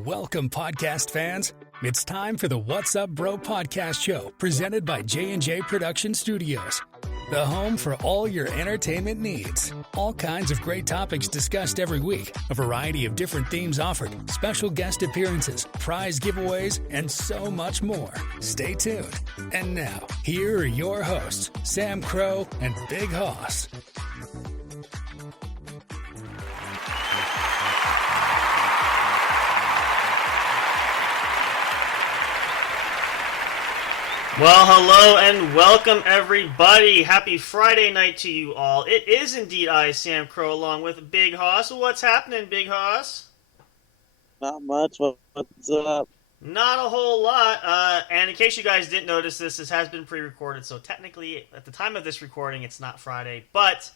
Welcome, podcast fans. It's time for the What's Up Bro podcast show, presented by J&J Production Studios, the home for all your entertainment needs. All kinds of great topics discussed every week, a variety of different themes offered, special guest appearances, prize giveaways, and so much more. Stay tuned. And now, here are your hosts, Sam Crow and Bighoss. Well, hello and welcome, everybody. Happy Friday night to you all. It is indeed I, Sam Crow, along with Bighoss. What's happening, Bighoss? Not much. What's up? Not a whole lot. And in case you guys didn't notice this has been pre-recorded, so technically, at the time of this recording, it's not Friday. But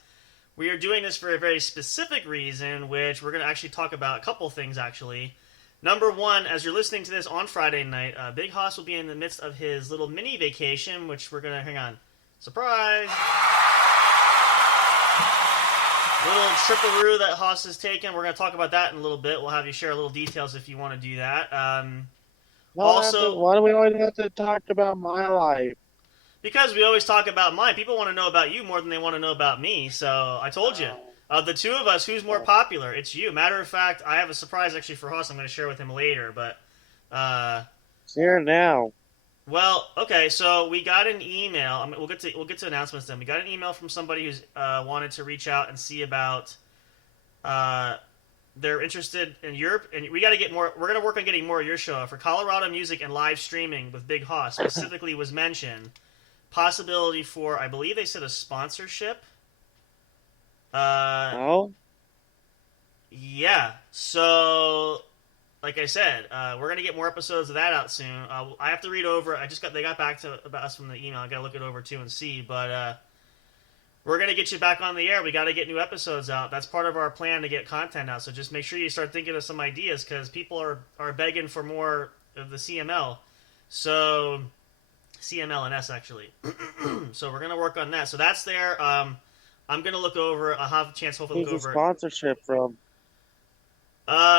we are doing this for a very specific reason, which we're going to actually talk about a couple things, actually. Number one, as you're listening to this on Friday night, Bighoss will be in the midst of his little mini vacation, which we're going to, hang on, surprise! Little trip-a-roo that Hoss has taken. We're going to talk about that in a little bit. We'll have you share a little details if you want to do that. Why do we always have to talk about my life? Because we always talk about mine. People want to know about you more than they want to know about me, so I told you. Of the two of us, who's more popular? It's you. Matter of fact, I have a surprise actually for Hoss I'm going to share with him later, but... Share now. Well, okay, so we got an email. I mean, we'll get to announcements then. We got an email from somebody who's wanted to reach out and see about... they're interested in Europe, and we got to get more... We're going to work on getting more of your show. For Colorado music and live streaming with Big Hoss, specifically was mentioned. Possibility for, I believe they said a sponsorship... Oh? Yeah, so, like I said, we're going to get more episodes of that out soon. I have to read over, they got back to about us from the email, I got to look it over too and see, but, we're going to get you back on the air. We got to get new episodes out. That's part of our plan to get content out, so just make sure you start thinking of some ideas, because people are begging for more of the CML. So, CML and S, actually. So we're going to work on that. So that's there. I'm going to look over. I'll have a chance hopefully to look over. Who's the sponsorship from?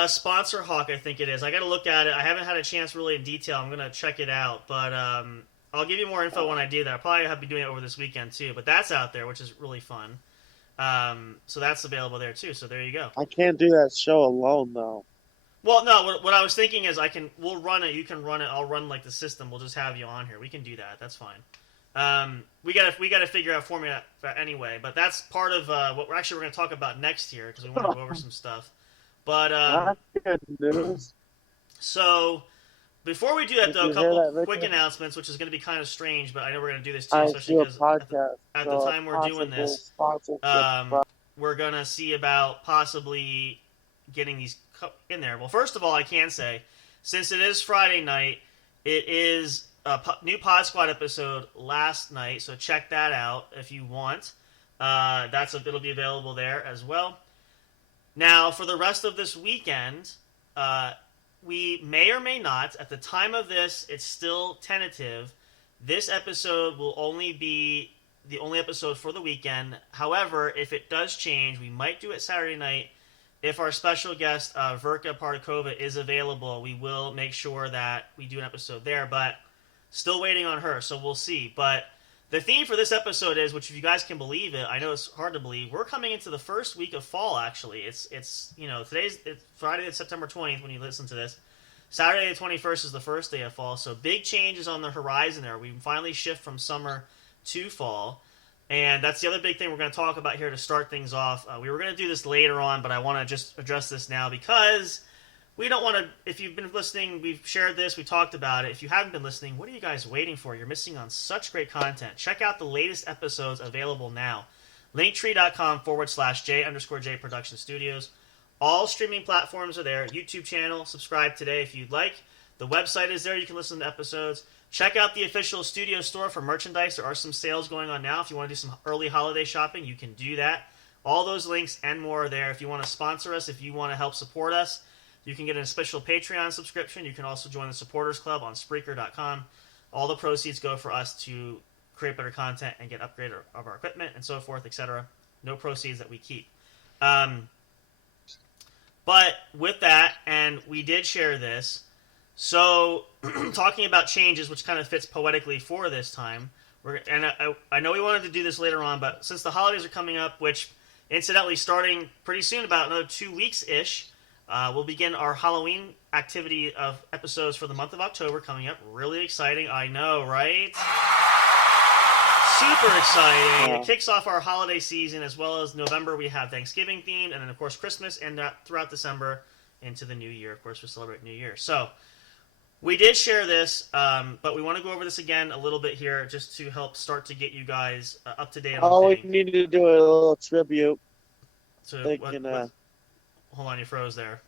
Sponsor Hawk, I think it is. I got to look at it. I haven't had a chance really in detail. I'm going to check it out. But I'll give you more info when I do that. I'll probably have to be doing it over this weekend too. But that's out there, which is really fun. So that's available there too. So there you go. I can't do that show alone though. Well, no. What I was thinking is we'll run it. You can run it. I'll run like the system. We'll just have you on here. We can do that. That's fine. We gotta figure out format anyway, but that's part of what we're going to talk about next year, because we want to go over some stuff. But that's good news. So before we do that, though, a couple quick announcements, which is going to be kind of strange, but I know we're going to do this too, especially because at the time we're doing this, we're going to see about possibly getting these in there. Well, first of all, I can say, since it is Friday night, it is new Pod Squad episode last night, so check that out if you want. It'll be available there as well. Now, for the rest of this weekend, we may or may not, at the time of this, it's still tentative. This episode will only be the only episode for the weekend. However, if it does change, we might do it Saturday night. If our special guest, Verka Partakova, is available, we will make sure that we do an episode there, but still waiting on her, so we'll see. But the theme for this episode is, which if you guys can believe it, I know it's hard to believe, we're coming into the first week of fall, actually. It's it's Friday, it's September 20th when you listen to this. Saturday the 21st is the first day of fall, so big changes on the horizon there. We finally shift from summer to fall, and that's the other big thing we're going to talk about here to start things off. We were going to do this later on, but I want to just address this now, because we don't want to, if you've been listening, we've shared this, we talked about it. If you haven't been listening, what are you guys waiting for? You're missing on such great content. Check out the latest episodes available now. Linktree.com/J_J Production Studios. All streaming platforms are there. YouTube channel, subscribe today if you'd like. The website is there. You can listen to episodes. Check out the official studio store for merchandise. There are some sales going on now. If you want to do some early holiday shopping, you can do that. All those links and more are there. If you want to sponsor us, if you want to help support us, you can get an official Patreon subscription. You can also join the Supporters Club on Spreaker.com. All the proceeds go for us to create better content and get upgrade of our equipment and so forth, etc. No proceeds that we keep. But with that, and we did share this. So, talking about changes, which kind of fits poetically for this time, I know we wanted to do this later on, but since the holidays are coming up, which incidentally starting pretty soon, about another 2 weeks-ish, we'll begin our Halloween activity of episodes for the month of October coming up. Really exciting, I know, right? Super exciting. It kicks off our holiday season, as well as November we have Thanksgiving themed, and then of course Christmas, and throughout December into the new year. Of course, we celebrate New Year. So we did share this, but we want to go over this again a little bit here, just to help start to get you guys up to date on we need to do a little tribute. So hold on, you froze there.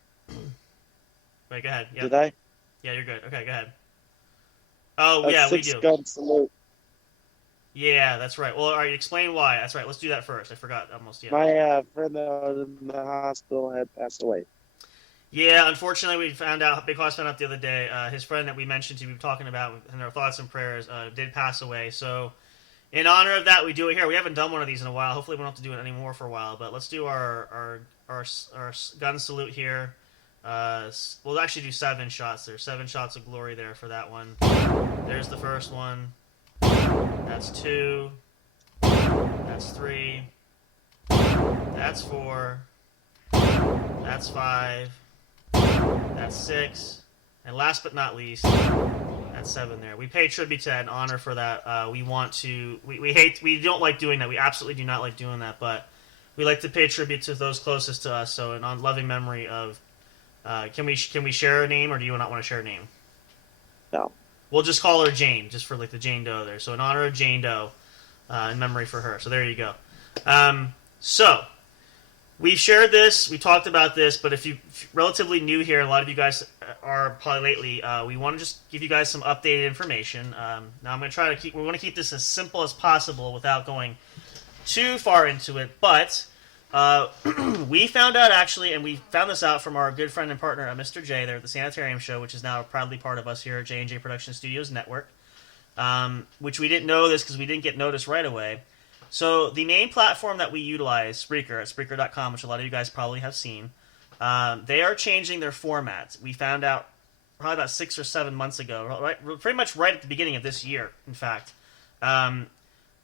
Wait, go ahead. Yeah. Did I? Yeah, you're good. Okay, go ahead. Oh, yeah, we do. Gun salute. Yeah, that's right. Well, all right, explain why. That's right. Let's do that first. I forgot almost. Yeah. My friend that was in the hospital had passed away. Yeah, unfortunately, we found out, Bighoss found out the other day, his friend that we mentioned to, we were talking about in our thoughts and prayers, did pass away. So, in honor of that, we do it here. We haven't done one of these in a while. Hopefully, we don't have to do it anymore for a while. But let's do our gun salute here. We'll actually do 7 shots. There's 7 shots of glory there for that one. There's the first one. That's 2. That's 3. That's 4. That's 5. That's 6. And last but not least, that's 7 there. We pay tribute to that and honor for that. We want to... We don't like doing that. We absolutely do not like doing that, but we like to pay tribute to those closest to us. So in loving memory of... Can we share a name, or do you not want to share a name? No. We'll just call her Jane, just for like the Jane Doe there. So in honor of Jane Doe, in memory for her. So there you go. So we shared this, we talked about this, but if you're relatively new here, a lot of you guys are probably lately, we want to just give you guys some updated information. Now I'm going to try to we want to keep this as simple as possible without going too far into it, but we found out actually, and we found this out from our good friend and partner, Mr. J there at the Sanitarium Show, which is now proudly part of us here at J&J Production Studios Network, which we didn't know this because we didn't get notice right away. So the main platform that we utilize, Spreaker, at Spreaker.com, which a lot of you guys probably have seen, they are changing their formats. We found out probably about 6 or 7 months ago, pretty much right at the beginning of this year, in fact.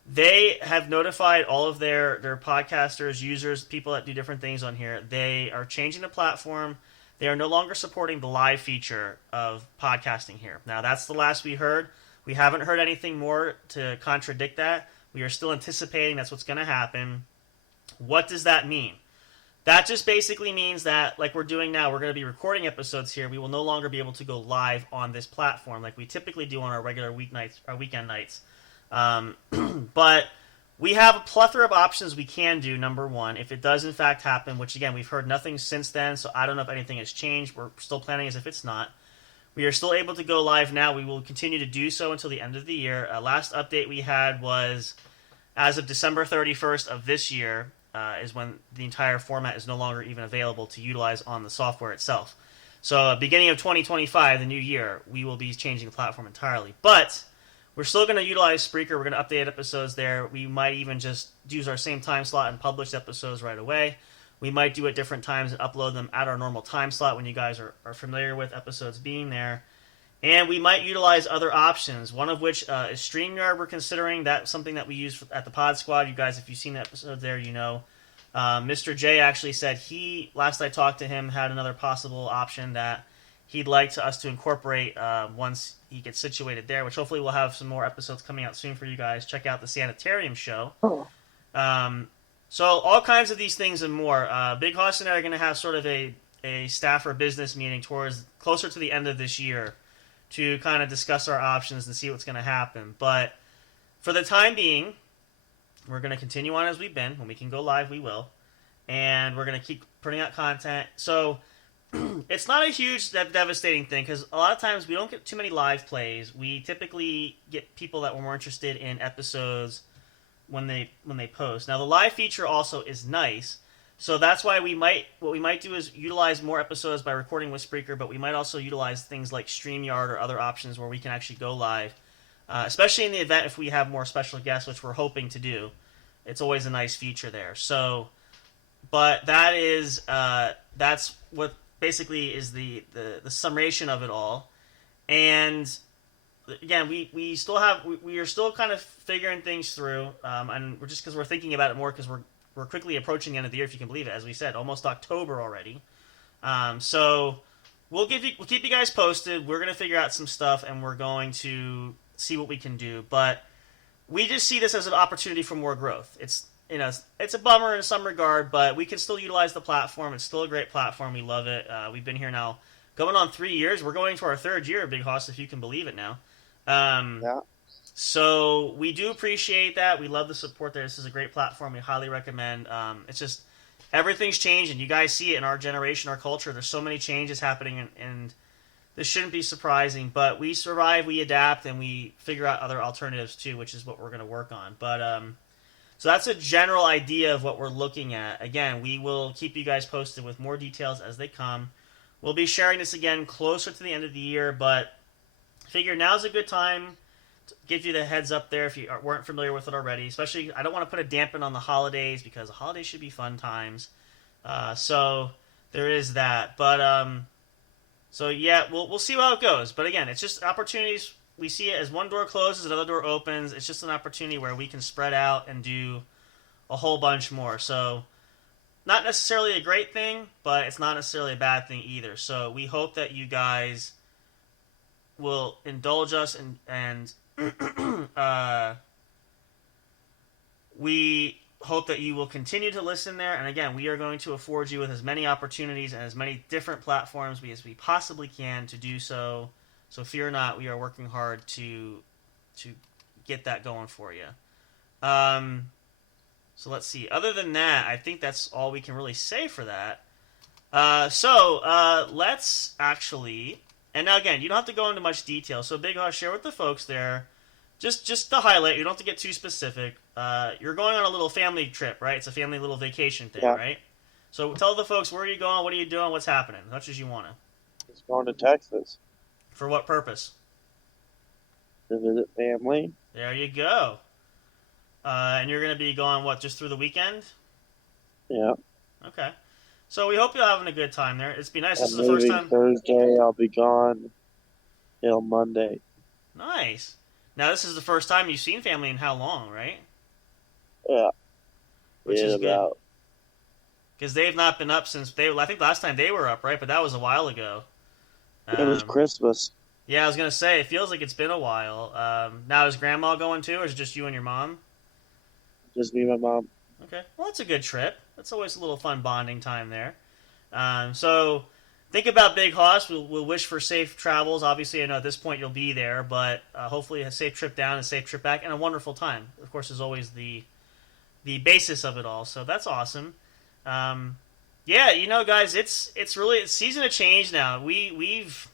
They have notified all of their podcasters, users, people that do different things on here. They are changing the platform. They are no longer supporting the live feature of podcasting here. Now, that's the last we heard. We haven't heard anything more to contradict that. We are still anticipating that's what's going to happen. What does that mean? That just basically means that, like we're doing now, we're going to be recording episodes here. We will no longer be able to go live on this platform like we typically do on our regular weeknights, our weekend nights. But we have a plethora of options we can do, number one, if it does in fact happen, which again, we've heard nothing since then, so I don't know if anything has changed. We're still planning as if it's not. We are still able to go live now. We will continue to do so until the end of the year. Last update we had was as of December 31st of this year is when the entire format is no longer even available to utilize on the software itself. So beginning of 2025, the new year, we will be changing the platform entirely. But we're still going to utilize Spreaker. We're going to update episodes there. We might even just use our same time slot and publish episodes right away. We might do at different times and upload them at our normal time slot when you guys are familiar with episodes being there. And we might utilize other options, one of which is StreamYard. We're considering that something that we use at the Pod Squad. You guys, if you've seen the episodes there, you know. Mr. J actually said last I talked to him, had another possible option that he'd like us to incorporate once he gets situated there, which hopefully we'll have some more episodes coming out soon for you guys. Check out the Sanitarium Show. Oh. So all kinds of these things and more. Bighoss and I are going to have sort of a staff or business meeting closer to the end of this year to kind of discuss our options and see what's going to happen. But for the time being, we're going to continue on as we've been. When we can go live, we will. And we're going to keep putting out content. So it's not a huge devastating thing because a lot of times we don't get too many live plays. We typically get people that were more interested in episodes when they post. Now the live feature also is nice, so that's why what we might do is utilize more episodes by recording with Spreaker, but we might also utilize things like StreamYard or other options where we can actually go live, especially in the event if we have more special guests, which we're hoping to do. It's always a nice feature there. So, but that is that's what basically is the summation of it all. And again, we still have we are still kind of figuring things through, and we're just because we're thinking about it more because we're quickly approaching the end of the year, if you can believe it. As we said, almost October already. So we'll keep you guys posted. We're gonna figure out some stuff, and we're going to see what we can do. But we just see this as an opportunity for more growth. It's a bummer in some regard, but we can still utilize the platform. It's still a great platform. We love it. We've been here now going on 3 years. We're going to our third year of Bighoss, if you can believe it now. Yeah. So we do appreciate that. We love the support there. This is a great platform. We highly recommend. It's just everything's changing. You guys see it in our generation, our culture. There's so many changes happening, and this shouldn't be surprising. But we survive, we adapt, and we figure out other alternatives too, which is what we're going to work on. But so that's a general idea of what we're looking at. Again, we will keep you guys posted with more details as they come. We'll be sharing this again closer to the end of the year, but figure now's a good time to give you the heads up there if you weren't familiar with it already. Especially, I don't want to put a dampen on the holidays because the holidays should be fun times. So there is that. But so yeah, we'll see how it goes. But again, it's just opportunities. We see it as one door closes, another door opens. It's just an opportunity where we can spread out and do a whole bunch more. So not necessarily a great thing, but it's not necessarily a bad thing either. So we hope that you guys will indulge us and we hope that you will continue to listen there. And again, we are going to afford you with as many opportunities and as many different platforms as we possibly can to do so. So fear not, we are working hard to get that going for you. So let's see. Other than that, I think that's all we can really say for that. So let's actually... And now again, you don't have to go into much detail. So Bighoss, share with the folks there, just to highlight, you don't have to get too specific. You're going on a little family trip, right? It's a family little vacation thing, right? So tell the folks, where are you going, what are you doing, what's happening, as much as you want to. It's going to Texas. For what purpose? To visit family. There you go. And you're going to be going, what, just through the weekend? Yeah. Okay. So we hope you're having a good time there. It's been nice. This is I'm the first leaving time. Thursday. I'll be gone till Monday. Nice. Now this is the first time you've seen family in how long, right? Yeah. Which is about. Good. Because they've not been up since I think last time they were up, right? But that was a while ago. It was Christmas. Yeah, I was gonna say it feels like it's been a while. Now is Grandma going too, or is it just you and your mom? Just me and my mom. Okay, well that's a good trip. That's always a little fun bonding time there. So think about Bighoss. We'll wish for safe travels. Obviously, I know at this point you'll be there, but hopefully a safe trip down, a safe trip back, and a wonderful time. Of course, is always the basis of it all. So that's awesome. Yeah, guys, it's season of change now. We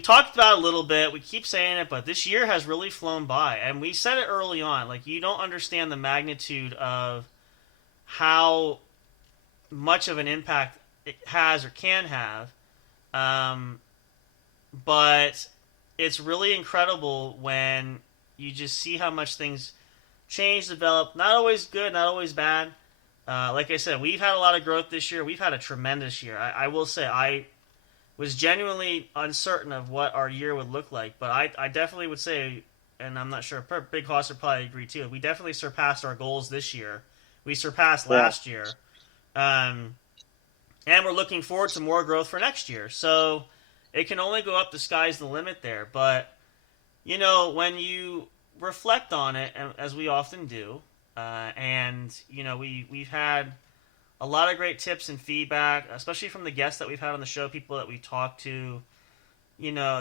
talked about it a little bit. We keep saying it, but this year has really flown by, and we said it early on. Like, you don't understand the magnitude of how much of an impact it has or can have, but it's really incredible when you just see how much things change, develop. Not always good, not always bad. Like I said, we've had a lot of growth this year. We've had a tremendous year. I will say I was genuinely uncertain of what our year would look like, but I definitely would say, and I'm not sure, Bighoss would probably agree too, we definitely surpassed our goals this year. We surpassed last year. And we're looking forward to more growth for next year. So it can only go up. The sky's the limit there. But, when you reflect on it, as we often do, and, we've had a lot of great tips and feedback, especially from the guests that we've had on the show, people that we talked to,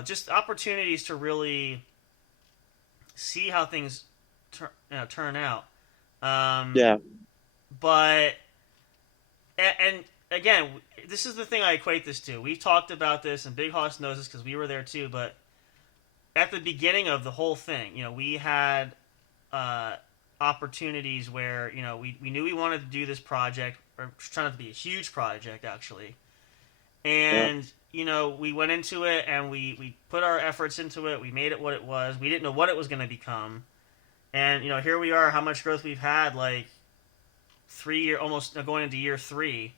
just opportunities to really see how things turn out. Yeah. But, and again, this is the thing I equate this to. We've talked about this, and Bighoss knows this because we were there too, but at the beginning of the whole thing, we had opportunities where, we knew we wanted to do this project, or trying to be a huge project, actually. And, we went into it, and we put our efforts into it. We made it what it was. We didn't know what it was going to become. And, here we are, how much growth we've had, like, almost going into year 3.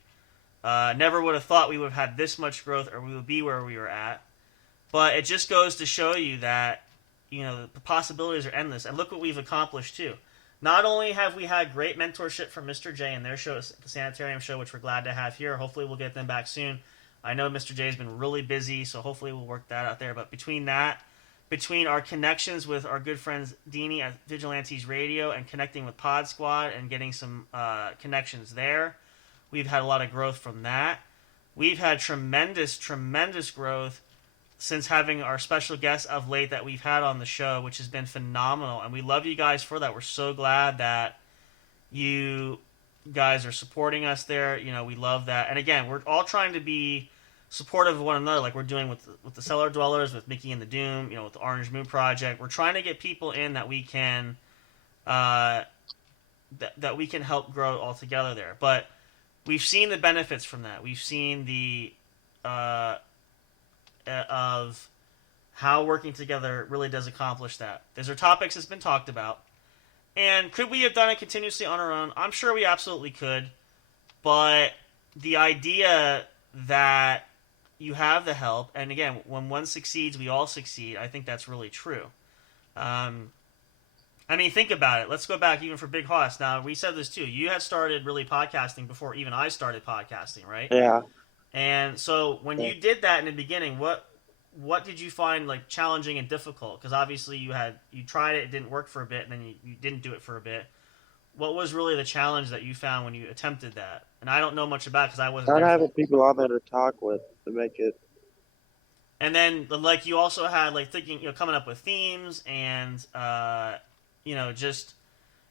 Never would have thought we would have had this much growth or we would be where we were at. But it just goes to show you that, the possibilities are endless. And look what we've accomplished, too. Not only have we had great mentorship from Mr. J and their show, the Sanitarium show, which we're glad to have here. Hopefully we'll get them back soon. I know Mr. J has been really busy, so hopefully we'll work that out there. But between our connections with our good friends Deanie at Vigilantes Radio and connecting with Pod Squad and getting some connections there, we've had a lot of growth from that. We've had tremendous, tremendous growth since having our special guests of late that we've had on the show, which has been phenomenal. And we love you guys for that. We're so glad that you guys are supporting us there. We love that. And again, we're all trying to be supportive of one another, like we're doing with the Cellar Dwellers, with Mickey and the Doom, with the Orange Moon Project. We're trying to get people in that we can that we can help grow all together there. But we've seen the benefits from that. We've seen the of how working together really does accomplish that. These are topics that's been talked about. And could we have done it continuously on our own? I'm sure we absolutely could. But the idea that you have the help, and again, when one succeeds, we all succeed, I think that's really true. Think about it. Let's go back even for Bighoss. Now, we said this too. You had started really podcasting before even I started podcasting, right? Yeah. And so when you did that in the beginning, what did you find like challenging and difficult? Because obviously you tried it didn't work for a bit, and then you didn't do it for a bit. What was really the challenge that you found when you attempted that? And I don't know much about it because I wasn't. Not having people on there to talk with to make it. And then like you also had like thinking, coming up with themes and just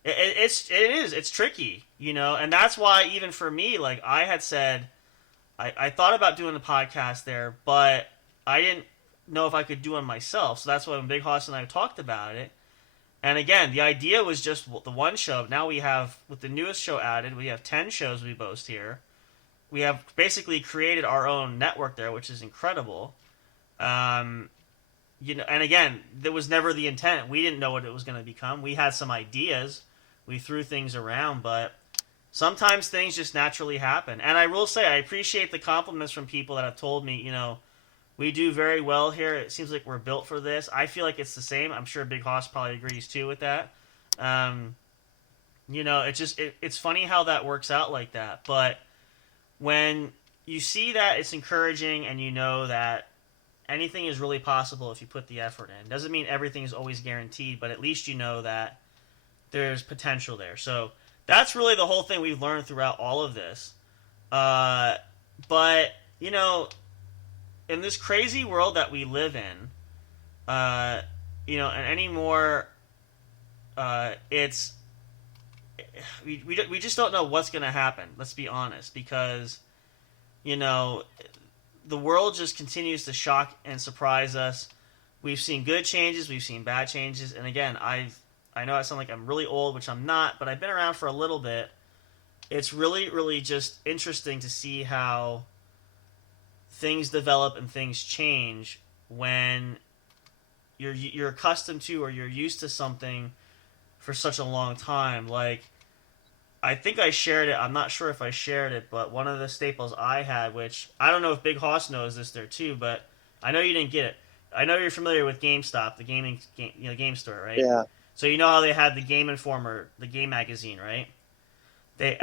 it's tricky, and that's why even for me, like I had said. I thought about doing the podcast there, but I didn't know if I could do it myself. So that's why when Bighoss and I talked about it. And again, the idea was just the one show. Now we have, with the newest show added, we have 10 shows we boast here. We have basically created our own network there, which is incredible. And again, there was never the intent. We didn't know what it was going to become. We had some ideas. We threw things around, but sometimes things just naturally happen. And I will say, I appreciate the compliments from people that have told me, we do very well here. It seems like we're built for this. I feel like it's the same. I'm sure Bighoss probably agrees too with that. It's funny how that works out like that. But when you see that, it's encouraging, and you know that anything is really possible if you put the effort in. Doesn't mean everything is always guaranteed, but at least you know that there's potential there. So that's really the whole thing we've learned throughout all of this. But, in this crazy world that we live in, and anymore, it's... We just don't know what's going to happen, let's be honest, because, the world just continues to shock and surprise us. We've seen good changes, we've seen bad changes, and again, I know I sound like I'm really old, which I'm not, but I've been around for a little bit. It's really, really just interesting to see how things develop and things change when you're accustomed to or you're used to something for such a long time. Like, I think I shared it. I'm not sure if I shared it, but one of the staples I had, which I don't know if Bighoss knows this there too, but I know you didn't get it. I know you're familiar with GameStop, the game store, right? Yeah. So you know how they had the Game Informer, the game magazine, right? They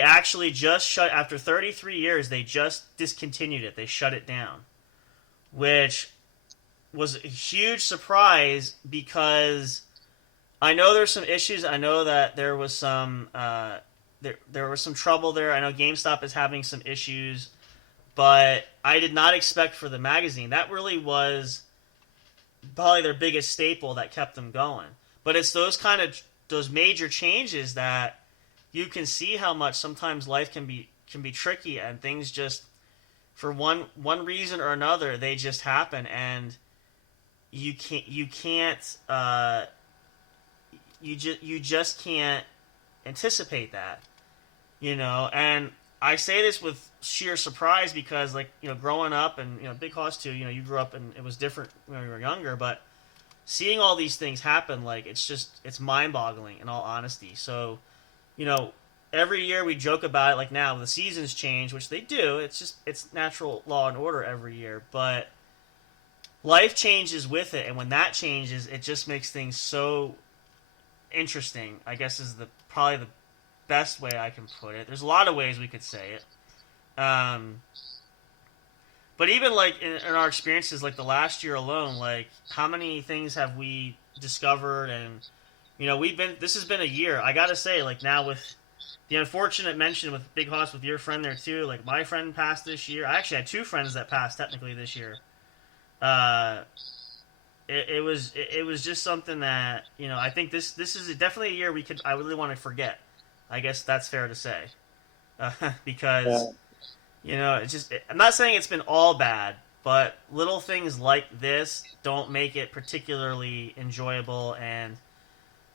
actually just shut, after 33 years, they just discontinued it. They shut it down, which was a huge surprise because I know there's some issues. I know that there was some there was some trouble there. I know GameStop is having some issues, but I did not expect for the magazine. That really was probably their biggest staple that kept them going. But it's those major changes that you can see how much sometimes life can be tricky, and things just, for one reason or another, they just happen, and you just can't anticipate that, And I say this with sheer surprise because, growing up, and Bighoss too, you grew up and it was different when you were younger, but seeing all these things happen, it's mind-boggling in all honesty. So, every year we joke about it, like now the seasons change, which they do. It's natural law and order every year, but life changes with it, and when that changes, it just makes things so interesting. I guess is probably the best way I can put it. There's a lot of ways we could say it. But even like in our experiences, like the last year alone, like how many things have we discovered, and this has been a year. I gotta say, like now with the unfortunate mention with Bighoss with your friend there too, like my friend passed this year. I actually had two friends that passed technically this year. It was just something that I think this is definitely a year I really want to forget. I guess that's fair to say, because it's just I'm not saying it's been all bad, but little things like this don't make it particularly enjoyable, and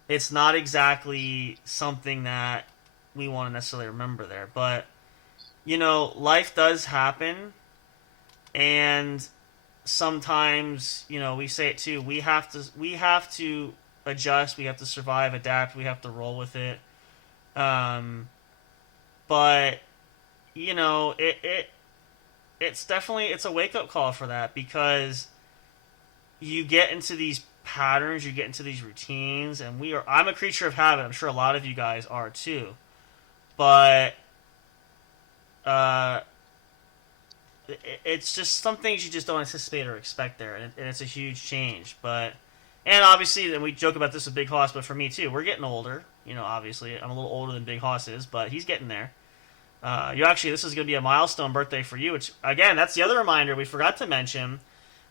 it's not exactly something that we want to necessarily remember there. But life does happen, and sometimes we say it too. We have to adjust. We have to survive, adapt. We have to roll with it. But it's definitely a wake up call for that, because you get into these patterns, you get into these routines, and I'm a creature of habit. I'm sure a lot of you guys are too. But it's just some things you just don't anticipate or expect there, and it's a huge change. And obviously, and we joke about this with Big Hoss, but for me too, we're getting older. Obviously, I'm a little older than Big Hoss is, but he's getting there. This is going to be a milestone birthday for you, which, again, that's the other reminder we forgot to mention.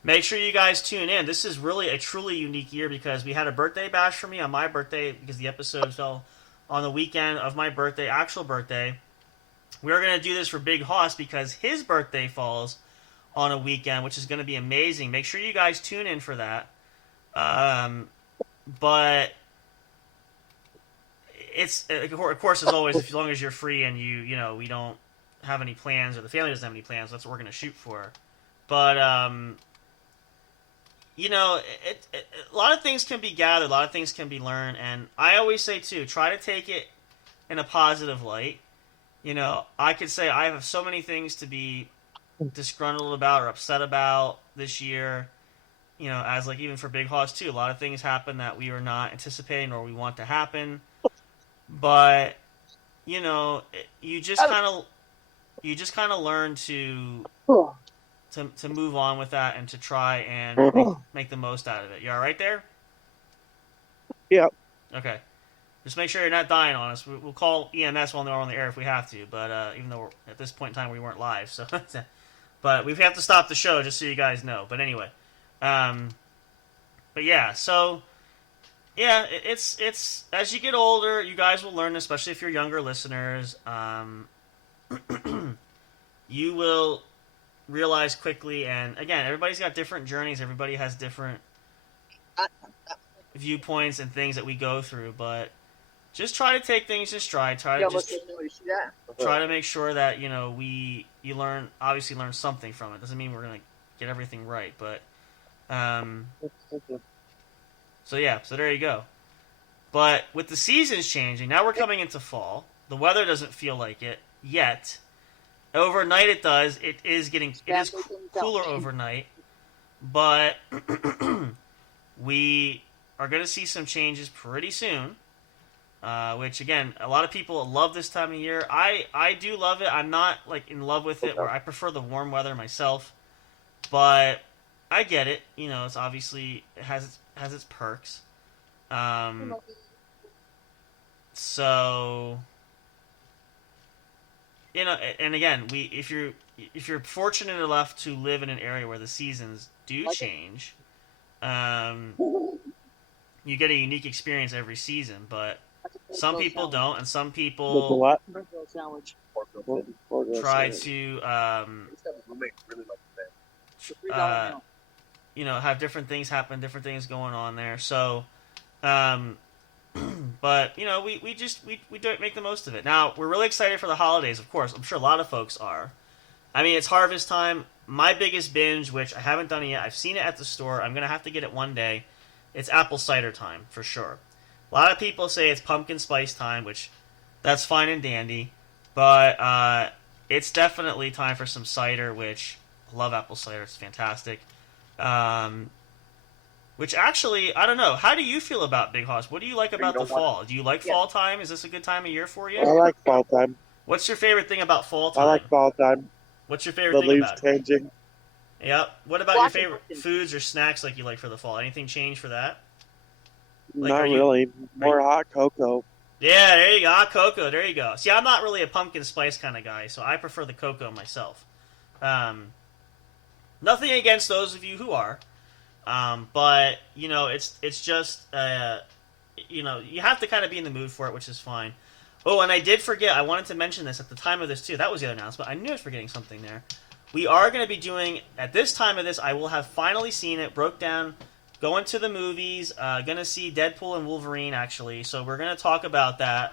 Make sure you guys tune in. This is really a truly unique year, because we had a birthday bash for me on my birthday, because the episode fell on the weekend of my birthday, actual birthday. We're going to do this for Big Hoss because his birthday falls on a weekend, which is going to be amazing. Make sure you guys tune in for that. But it's, of course, as always, as long as you're free and we don't have any plans, or the family doesn't have any plans, that's what we're going to shoot for. But, a lot of things can be gathered, a lot of things can be learned, and I always say, too, try to take it in a positive light. I could say I have so many things to be disgruntled about or upset about this year, as like even for Big Hoss too. A lot of things happen that we were not anticipating or we want to happen. But, you just kind of learn to move on with that, and to try and make the most out of it. You all right there? Yep. Okay. Just make sure you're not dying on us. We'll call EMS while they're on the air if we have to, but even though at this point in time we weren't live, so but we have to stop the show just so you guys know. But anyway, but yeah, so yeah, it's as you get older, you guys will learn, especially if you're younger listeners. You will realize quickly, and again, everybody's got different journeys. Everybody has different viewpoints and things that we go through, but just try to take things in stride. Try to make sure that you learn something from it. Doesn't mean we're gonna get everything right, but so there you go. But with the seasons changing, now we're coming into fall. The weather doesn't feel like it yet. Overnight it does. It is cooler overnight, but we are going to see some changes pretty soon. Which, again, a lot of people love this time of year. I do love it. I'm not like in love with it, where I prefer the warm weather myself, but I get it. It's obviously it has its perks. So and again, if you're fortunate enough to live in an area where the seasons do change, you get a unique experience every season, but some people don't, and some people try to have different things happen, different things going on there. So, but we don't make the most of it. Now we're really excited for the holidays. Of course, I'm sure a lot of folks are. I mean, it's harvest time. My biggest binge, which I haven't done it yet, I've seen it at the store. I'm gonna have to get it one day. It's apple cider time for sure. A lot of people say it's pumpkin spice time, which That's fine and dandy. But it's definitely time for some cider, which I love apple cider. It's fantastic. Um, which actually, I don't know. How do you feel about Bighoss? What do you like about the fall? Do you like fall time? Is this a good time of year for you? I like fall time. What's your favorite thing about fall time? I like fall time. What's your favorite thing about it? The leaves changing. Yep. What about your favorite foods or snacks like you like for the fall? Anything change for that? Like, not really. More hot cocoa. Yeah, there you go. Hot cocoa. There you go. See, I'm not really a pumpkin spice kind of guy, so I prefer the cocoa myself. Nothing against those of you who are, but you know, it's just you know, you have to kind of be in the mood for it, which is fine. Oh, and I did forget. I wanted to mention this at the time of this too. That was the other announcement. I knew I was forgetting something there. We are going to be doing, at this time of this, I will have finally seen it, broke down, going to the movies, going to see Deadpool and Wolverine, actually. So we're going to talk about that.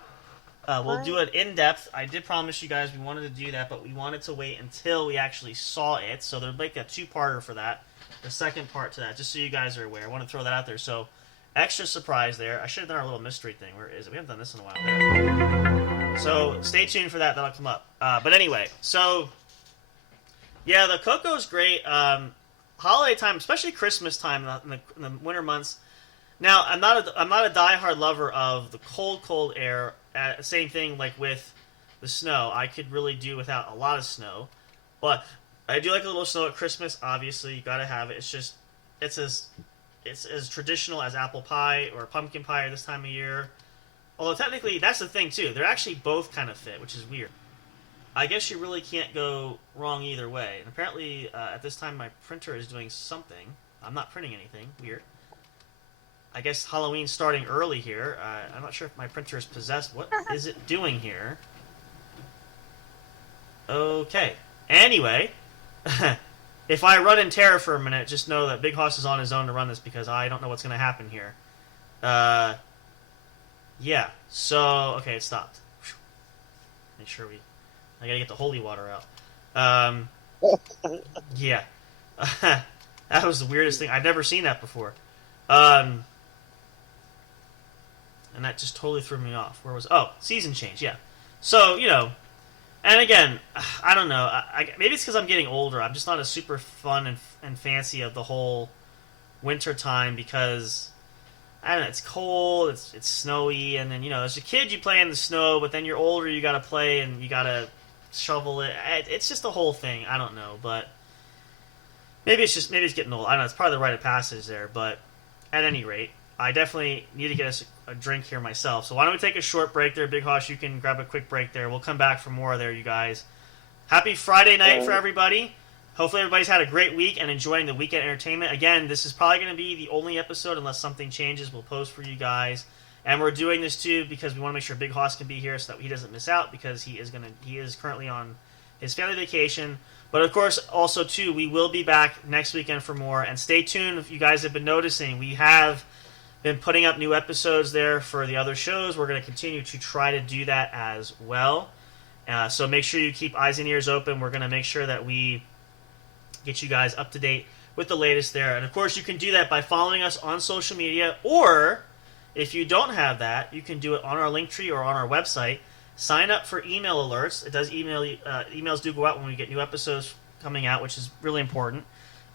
We'll do it in depth. I did promise you guys we wanted to do that, but we wanted to wait until we actually saw it. So there'll be like a two-parter for that, the second part to that, just so you guys are aware. I want to throw that out there. So extra surprise there. I should have done our little mystery thing. Where is it? We haven't done this in a while. There. So stay tuned for that. That'll come up. But anyway, so yeah, the cocoa's great. Holiday time, especially Christmas time in the winter months. Now, I'm not a diehard lover of the cold air. Same thing like with the snow. I could really do without a lot of snow, but I do like a little snow at Christmas. Obviously, you gotta have it. It's as traditional as apple pie or pumpkin pie this time of year. Although technically, that's the thing too. They're actually both kind of fit, which is weird. I guess you really can't go wrong either way. And apparently, at this time, my printer is doing something. I'm not printing anything. Weird. I guess Halloween's starting early here. I'm not sure if my printer is possessed. What is it doing here? Okay. Anyway, if I run in terror for a minute, just know that Bighoss is on his own to run this because I don't know what's going to happen here. Yeah. So, okay, it stopped. Make sure I gotta get the holy water out. Yeah. That was the weirdest thing. I've never seen that before. And that just totally threw me off. Where was... Oh, season change, yeah. So, you know... And again, I don't know. Maybe it's because I'm getting older. I'm just not a super fun and fancy of the whole winter time because... I don't know, it's cold, it's snowy, and then, you know, as a kid you play in the snow, but then you're older, you gotta play and you gotta shovel it. It's just the whole thing. I don't know, but maybe it's getting old. I don't know, it's probably the rite of passage there, but at any rate, I definitely need to get us a drink here myself. So why don't we take a short break there, Bighoss? You can grab a quick break there. We'll come back for more there, you guys. Happy Friday night for everybody. Hopefully everybody's had a great week and enjoying the weekend entertainment. Again, this is probably going to be the only episode unless something changes. We'll post for you guys. And we're doing this too because we want to make sure Bighoss can be here so that he doesn't miss out because he is currently on his family vacation. But of course, also too, we will be back next weekend for more. And stay tuned. If you guys have been noticing, we have been putting up new episodes there for the other shows. We're going to continue to try to do that as well. So make sure you keep eyes and ears open. We're going to make sure that we get you guys up to date with the latest there. And of course, you can do that by following us on social media, or if you don't have that, you can do it on our Linktree or on our website. Sign up for email alerts. It does emails do go out when we get new episodes coming out, which is really important.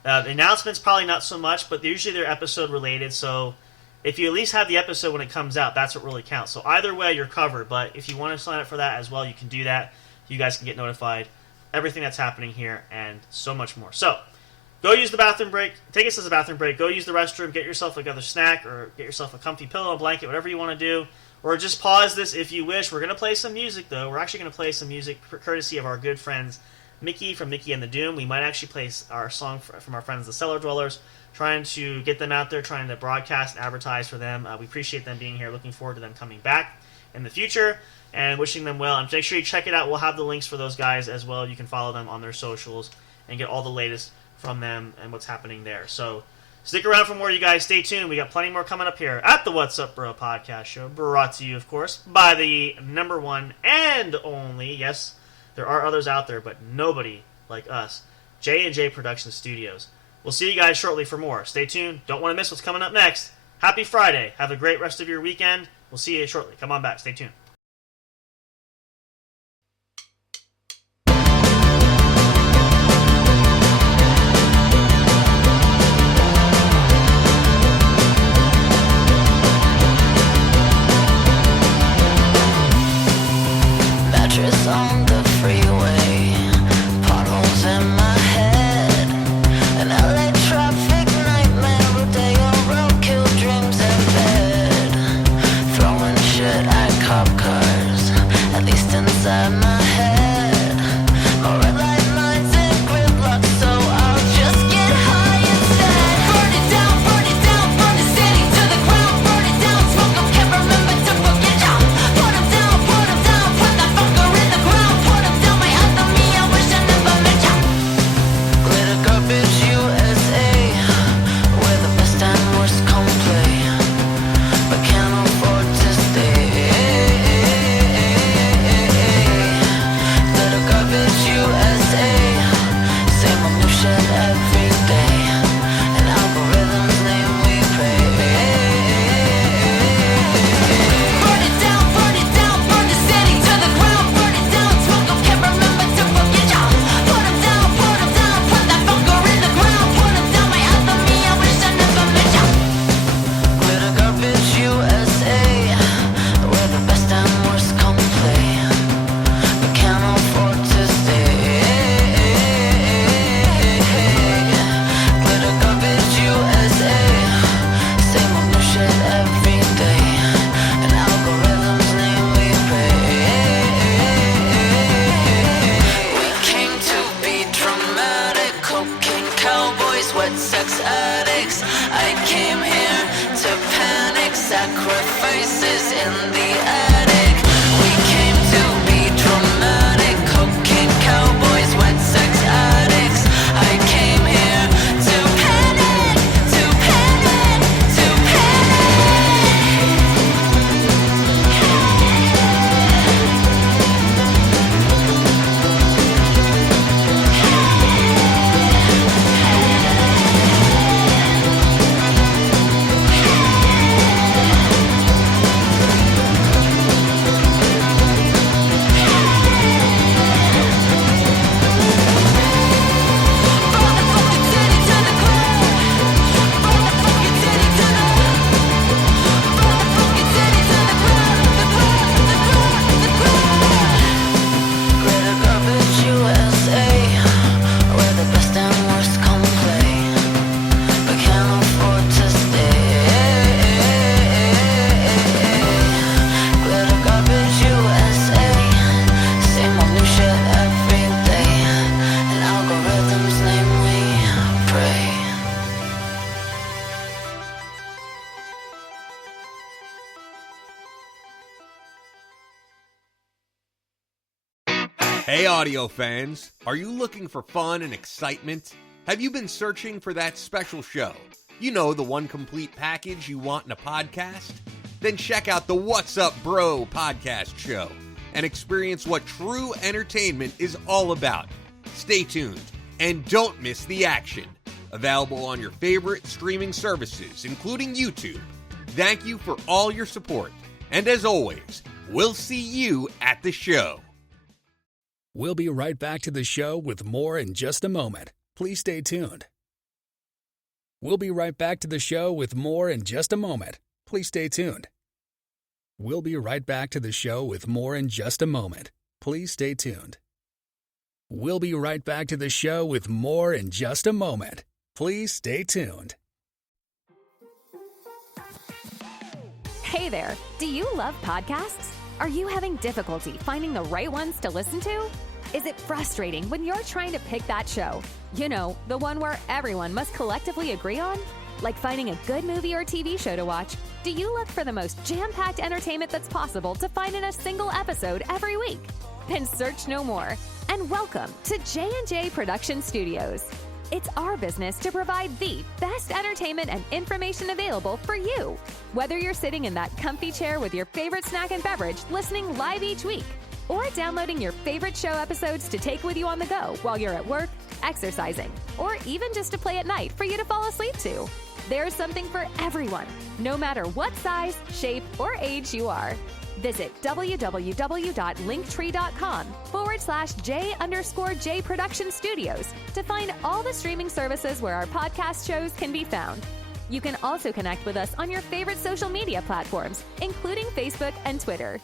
The announcements probably not so much, but usually they're episode related. So if you at least have the episode when it comes out, that's what really counts. So either way, you're covered. But if you want to sign up for that as well, you can do that. You guys can get notified. Everything that's happening here, and so much more. So, go use the bathroom break. Take us as a bathroom break. Go use the restroom. Get yourself another snack, or get yourself a comfy pillow, a blanket, whatever you want to do. Or just pause this if you wish. We're going to play some music, though. We're actually going to play some music courtesy of our good friends Mickey from Mickey and the Doom. We might actually play our song from our friends the Cellar Dwellers, trying to get them out there, trying to broadcast and advertise for them. We appreciate them being here. Looking forward to them coming back in the future. And wishing them well. And make sure you check it out. We'll have the links for those guys as well. You can follow them on their socials and get all the latest from them and what's happening there. So stick around for more, you guys. Stay tuned. We got plenty more coming up here at the What's Up Bro podcast show. Brought to you, of course, by the number one and only, yes, there are others out there, but nobody like us, J&J Production Studios. We'll see you guys shortly for more. Stay tuned. Don't want to miss what's coming up next. Happy Friday. Have a great rest of your weekend. We'll see you shortly. Come on back. Stay tuned. cowboys, wet sex addicts. I came here to panic, sacrifices in the attic. We came to be dramatic, cocaine cowboys, wet sex addicts. I came here to panic, to panic, to Hey audio fans, are you looking for fun and excitement? Have you been searching for that special show? You know, the one complete package you want in a podcast? Then check out the What's Up Bro podcast show and experience what true entertainment is all about. Stay tuned and don't miss the action. Available on your favorite streaming services, including YouTube. Thank you for all your support. And as always, we'll see you at the show. We'll be right back to the show with more in just a moment. Please stay tuned. We'll be right back to the show with more in just a moment. Please stay tuned. We'll be right back to the show with more in just a moment. Please stay tuned. We'll be right back to the show with more in just a moment. Please stay tuned. Hey there, do you love podcasts? Are you having difficulty finding the right ones to listen to? Is it frustrating when you're trying to pick that show? You know, the one where everyone must collectively agree on? Like finding a good movie or TV show to watch, do you look for the most jam-packed entertainment that's possible to find in a single episode every week? Then search no more, and welcome to J&J Production Studios. It's our business to provide the best entertainment and information available for you. Whether you're sitting in that comfy chair with your favorite snack and beverage listening live each week, or downloading your favorite show episodes to take with you on the go while you're at work, exercising, or even just to play at night for you to fall asleep to. There's something for everyone, no matter what size, shape, or age you are. Visit www.linktree.com/J_J Production Studios to find all the streaming services where our podcast shows can be found. You can also connect with us on your favorite social media platforms, including Facebook and Twitter.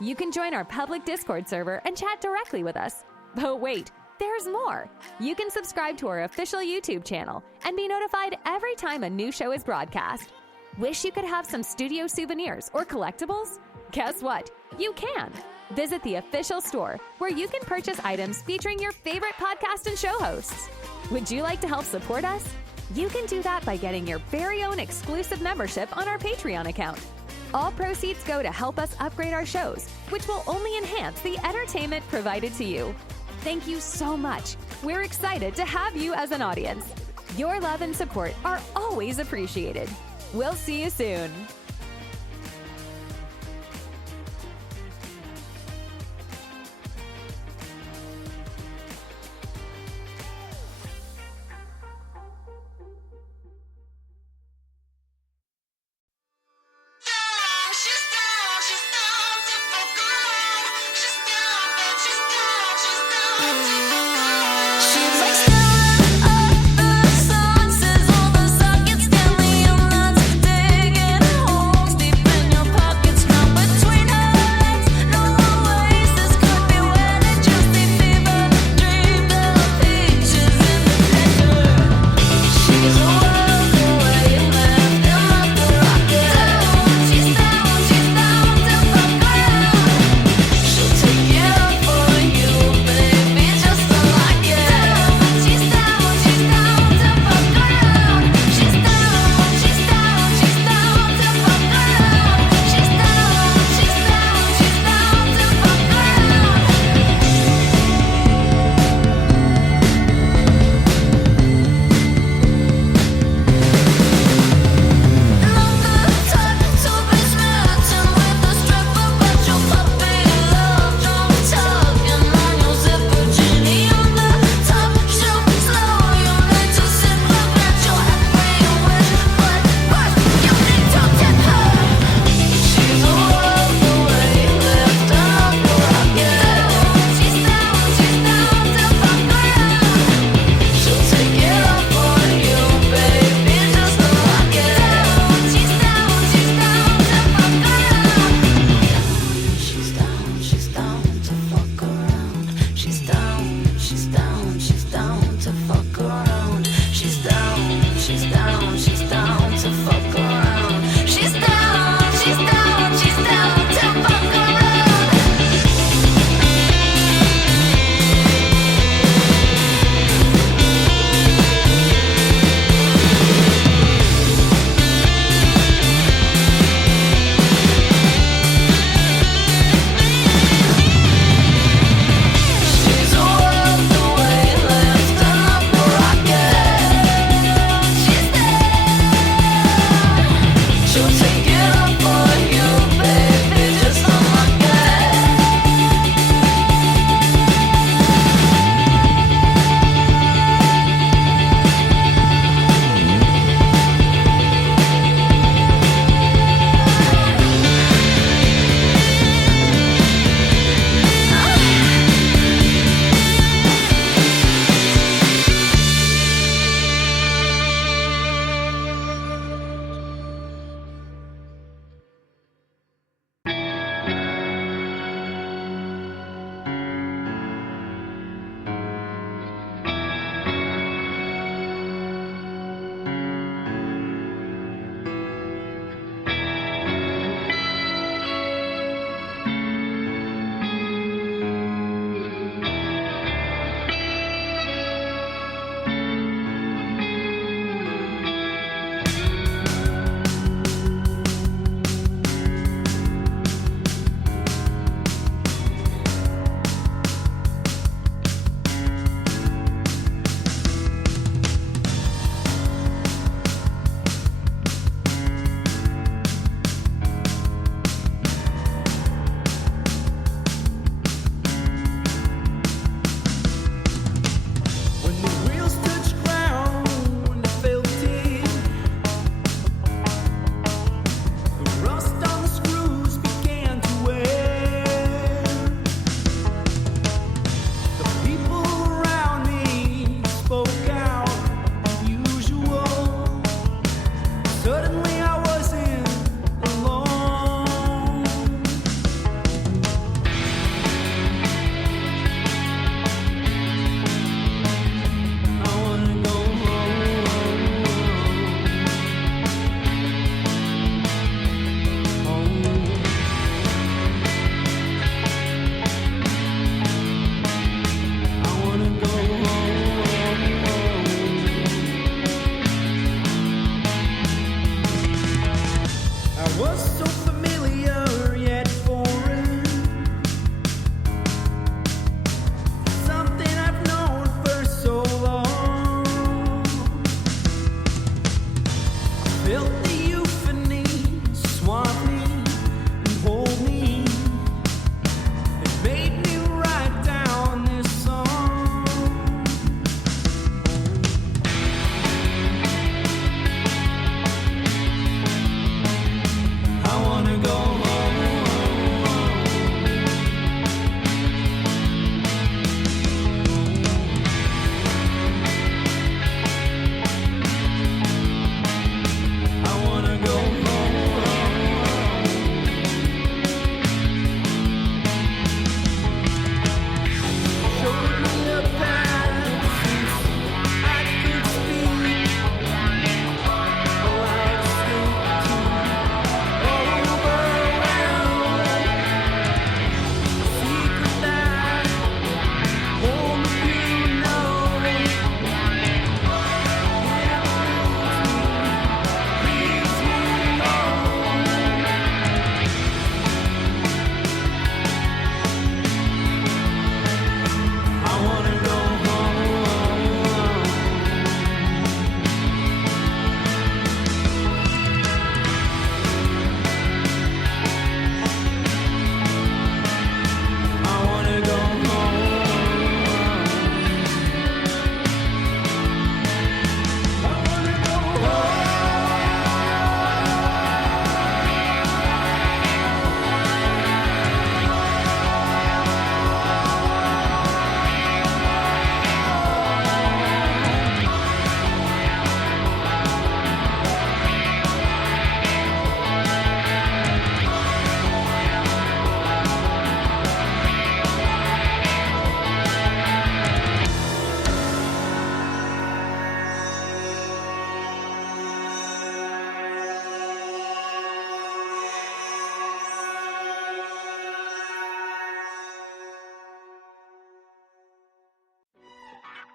You can join our public Discord server and chat directly with us. But wait, there's more. You can subscribe to our official YouTube channel and be notified every time a new show is broadcast. Wish you could have some studio souvenirs or collectibles? Guess what? You can. Visit the official store where you can purchase items featuring your favorite podcast and show hosts. Would you like to help support us? You can do that by getting your very own exclusive membership on our Patreon account. All proceeds go to help us upgrade our shows, which will only enhance the entertainment provided to you. Thank you so much. We're excited to have you as an audience. Your love and support are always appreciated. We'll see you soon. All the sockets tell me I'm not digging home.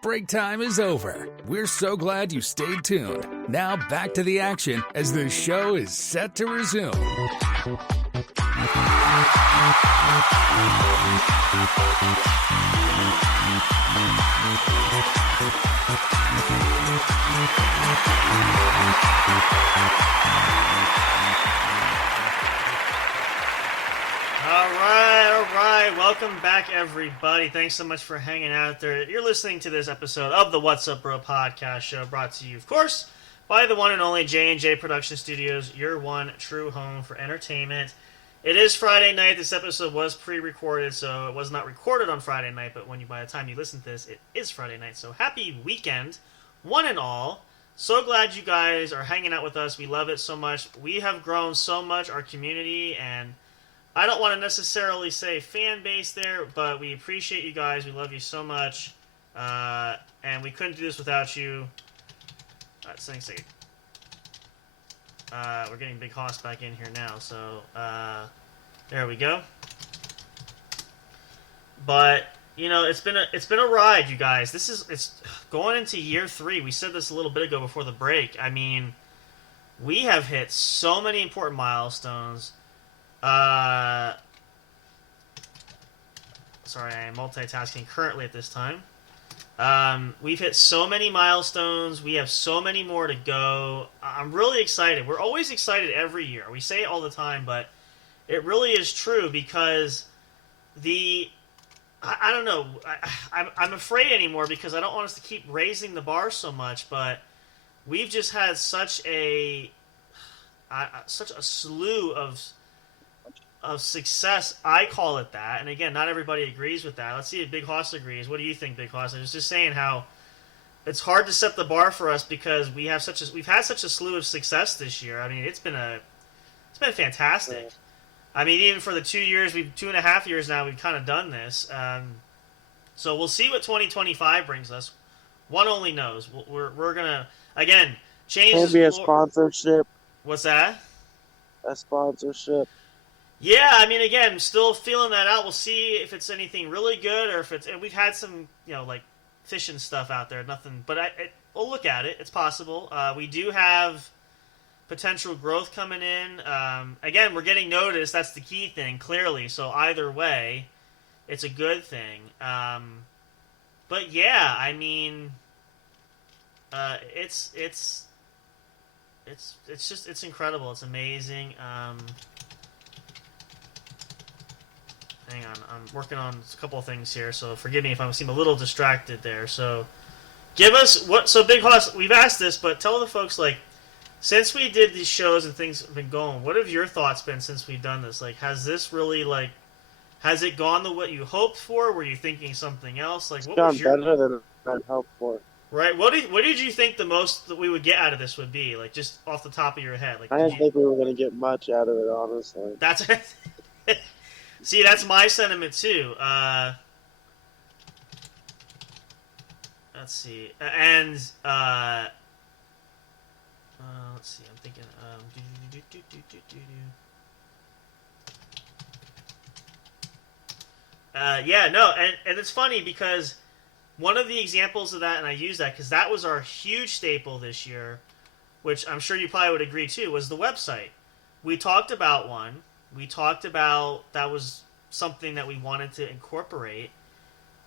Break time is over. We're so glad you stayed tuned. Now back to the action as the show is set to resume. All right. Welcome back, everybody. Thanks so much for hanging out there. You're listening to this episode of the What's Up Bro podcast show, brought to you, of course, by the one and only J&J Production Studios, your one true home for entertainment. It is Friday night. This episode was pre-recorded, so it was not recorded on Friday night, but by the time you listen to this, it is Friday night. So happy weekend, one and all. So glad you guys are hanging out with us. We love it so much. We have grown so much, our community, and I don't want to necessarily say fan base there, but we appreciate you guys. We love you so much, and we couldn't do this without you. We're getting Bighoss back in here now, so there we go. But it's been a ride, you guys. It's going into year 3. We said this a little bit ago before the break. I mean, we have hit so many important milestones. Sorry, I am multitasking currently at this time. We've hit so many milestones. We have so many more to go. I'm really excited. We're always excited every year. We say it all the time, but it really is true because I don't know. I'm afraid anymore because I don't want us to keep raising the bar so much, but we've just had such a slew of success, I call it that. And again, not everybody agrees with that. Let's see if Bighoss agrees. What do you think, Bighoss? I was just saying how it's hard to set the bar for us because we've had such a slew of success this year. I mean, it's been fantastic. Yeah. I mean, even for the 2.5 years now, we've kind of done this. So we'll see what 2025 brings us. One only knows. We're gonna again change. Maybe a sponsorship. What's that? A sponsorship. Yeah, I mean, again, still feeling that out. We'll see if it's anything really good or if it's. And we've had some, like fishing stuff out there. Nothing, but we'll look at it. It's possible. We do have potential growth coming in. Again, we're getting noticed. That's the key thing, clearly. So either way, it's a good thing. But yeah, I mean, it's incredible. It's amazing. Hang on, I'm working on a couple of things here, so forgive me if I seem a little distracted there. So, give us so Bighoss, we've asked this, but tell the folks, since we did these shows and things have been going, what have your thoughts been since we've done this? Has this really, has it gone to what you hoped for? Were you thinking something else? What was your... better than I hoped for. Right. What did you think the most that we would get out of this would be? Just off the top of your head. I didn't think we were going to get much out of it, honestly. That's... See, that's my sentiment, too. Let's see. And, let's see. I'm thinking, yeah, no, and it's funny because one of the examples of that, and I use that because that was our huge staple this year, which I'm sure you probably would agree, too, was the website. We talked about one. We talked about that was something that we wanted to incorporate,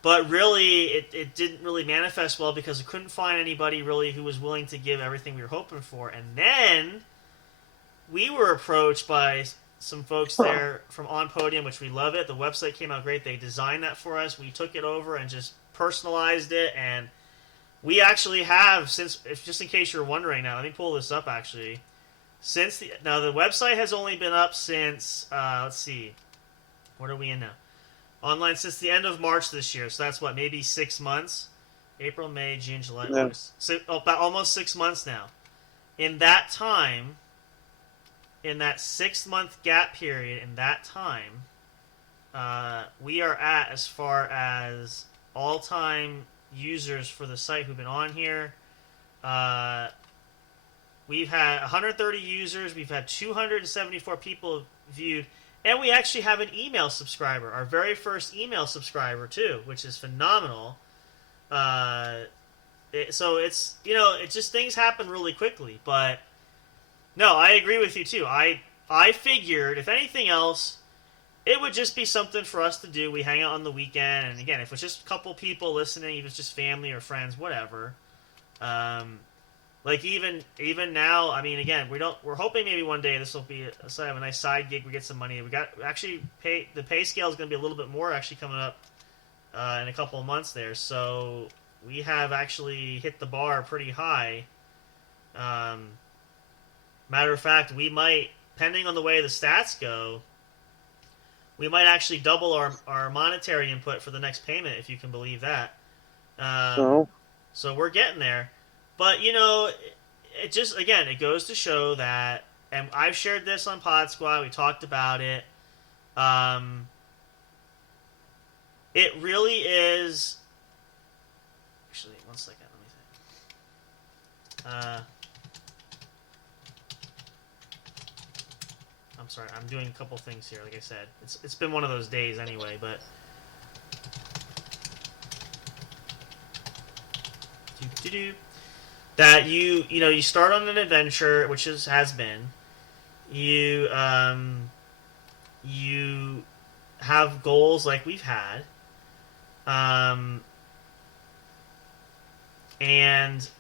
but really it didn't really manifest well because we couldn't find anybody really who was willing to give everything we were hoping for. And then we were approached by some folks there from On Podium, which we love it. The website came out great. They designed that for us. We took it over and just personalized it, and we actually have, just in case you're wondering now, let me pull this up actually. Now the website has only been up since, let's see, what are we in now? Online since the end of March this year, so that's maybe 6 months? April, May, June, July, August. So about almost 6 months now. In that time, in that 6-month gap period, in that time, we are at, as far as all-time users for the site who've been on here, we've had 130 users, we've had 274 people viewed, and we actually have an email subscriber, our very first email subscriber too, which is phenomenal. So it's, it just, things happen really quickly. But no, I agree with you too. I figured, if anything else, it would just be something for us to do. We hang out on the weekend, and again, if it's just a couple people listening, if it's just family or friends, whatever. Like even now, I mean, again, we're hoping maybe one day this will be a nice side gig. We get some money. The pay scale is going to be a little bit more actually coming up in a couple of months there. So we have actually hit the bar pretty high. Matter of fact, we might, depending on the way the stats go, we might actually double our monetary input for the next payment, if you can believe that. So we're getting there. But, it just, again, it goes to show that, and I've shared this on Pod Squad, we talked about it, it really is, actually, one second, let me think. I'm sorry, I'm doing a couple things here, like I said. It's been one of those days anyway, but... That you start on an adventure, which has been. You have goals like we've had. And...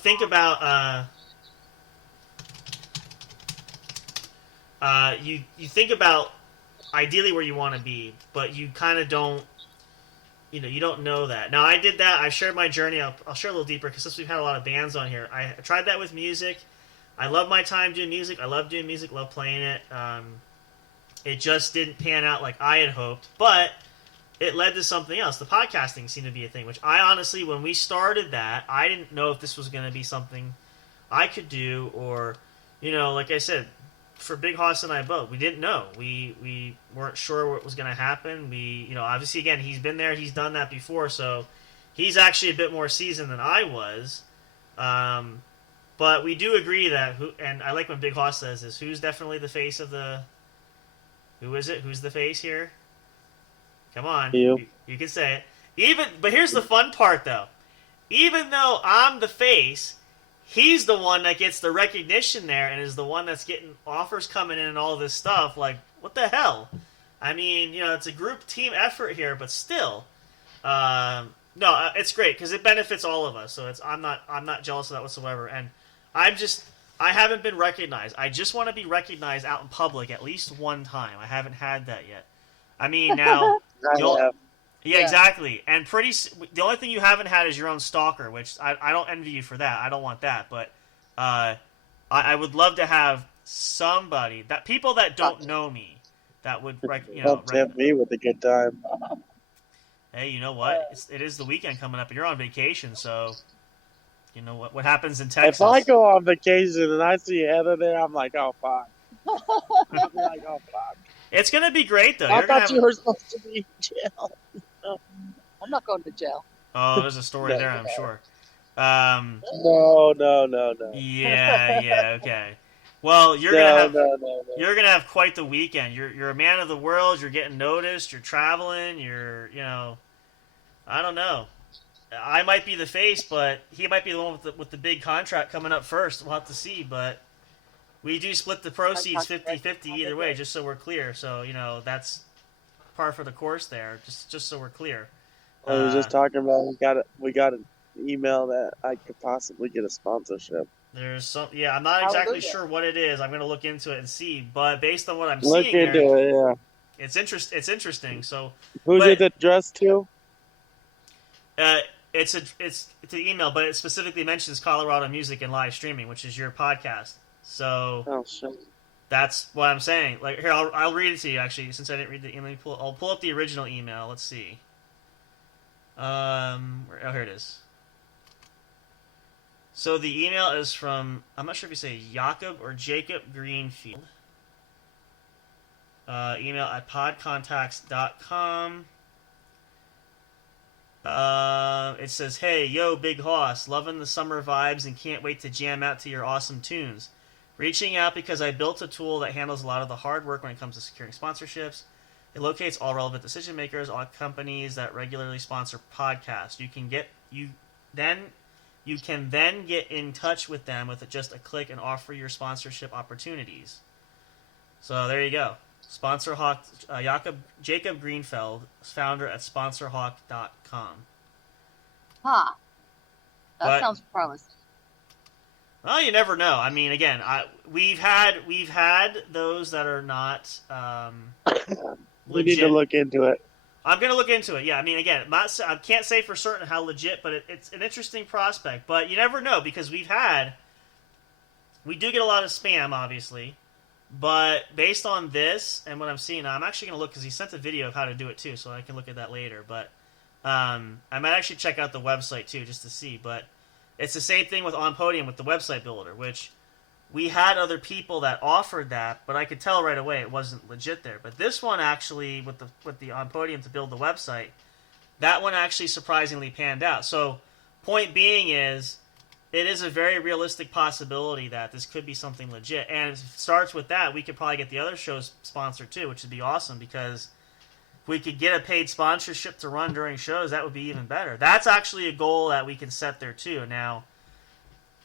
think about you think about ideally where you want to be, but you kind of don't, you don't know that. Now, I did that. I shared my journey. I'll share a little deeper, because since we've had a lot of bands on here, I tried that with music. I love my time doing music. I love doing music, love playing it. It just didn't pan out like I had hoped, but it led to something else. The podcasting seemed to be a thing, which I honestly, when we started that, I didn't know if this was going to be something I could do, or, like I said, for Bighoss and I both, we didn't know. We weren't sure what was going to happen. We, obviously, again, he's been there, he's done that before, so he's actually a bit more seasoned than I was. But we do agree that, and I like when Bighoss says this, who's definitely the face of the... Who is it? Who's the face here? Come on. You can say it. But here's the fun part, though. Even though I'm the face, he's the one that gets the recognition there and is the one that's getting offers coming in and all this stuff. Like, what the hell? I mean, it's a group team effort here, but still. No, it's great because it benefits all of us. So I'm not jealous of that whatsoever. And I haven't been recognized. I just want to be recognized out in public at least one time. I haven't had that yet. I mean, now... Yeah, exactly. And the only thing you haven't had is your own stalker, which I don't envy you for that. I don't want that. But I would love to have somebody, people that don't know me, that would, tempt me with a good time. Hey, you know what? It is the weekend coming up, and you're on vacation, so... You know what happens in Texas. If I go on vacation and I see Heather there, I'm like, oh, fuck. I'll be like, oh, fuck. It's going to be great, though. I thought you were supposed to be in jail. I'm not going to jail. Oh, there's a story there, I'm sure. No. Yeah, okay. Well, you're gonna have quite the weekend. You're a man of the world. You're getting noticed. You're traveling. I don't know. I might be the face, but he might be the one with the big contract coming up first. We'll have to see, but we do split the proceeds 50-50 either way, just so we're clear. So, that's par for the course there, just so we're clear. I was just talking about we got an email that I could possibly get a sponsorship. There's some, I'm not exactly sure what it is. I'm going to look into it and see, but based on what I'm seeing here, it's interesting. So, who's it addressed to? It's the email, but it specifically mentions Colorado Music and Live Streaming, which is your podcast. So that's what I'm saying. Like, here, I'll read it to you, actually, since I didn't read the email. I'll pull up the original email. Let's see. Here it is. So the email is from, I'm not sure if you say Jacob or Jacob Greenfield. Email at podcontacts.com. It says, "Hey, yo, Bighoss, loving the summer vibes and can't wait to jam out to your awesome tunes. Reaching out because I built a tool that handles a lot of the hard work when it comes to securing sponsorships. It locates all relevant decision makers, all companies that regularly sponsor podcasts. You can then get in touch with them with just a click and offer your sponsorship opportunities." So there you go. Sponsor Hawk, Jacob Greenfeld, founder at sponsorhawk.com. Huh. That sounds promising. Well, you never know. I mean, again, we've had those that are not we legit. need to look into it. I'm going to look into it. Yeah, I mean, again, I can't say for certain how legit, but it's an interesting prospect. But you never know because we do get a lot of spam, obviously. But based on this and what I'm seeing, I'm actually going to look because he sent a video of how to do it too, so I can look at that later. But I might actually check out the website too just to see. But it's the same thing with On Podium with the website builder, which we had other people that offered that, but I could tell right away it wasn't legit there. But this one actually, with the On Podium to build the website, that one actually surprisingly panned out. So point being is, it is a very realistic possibility that this could be something legit. And if it starts with that, we could probably get the other shows sponsored too, which would be awesome because if we could get a paid sponsorship to run during shows, that would be even better. That's actually a goal that we can set there too. Now,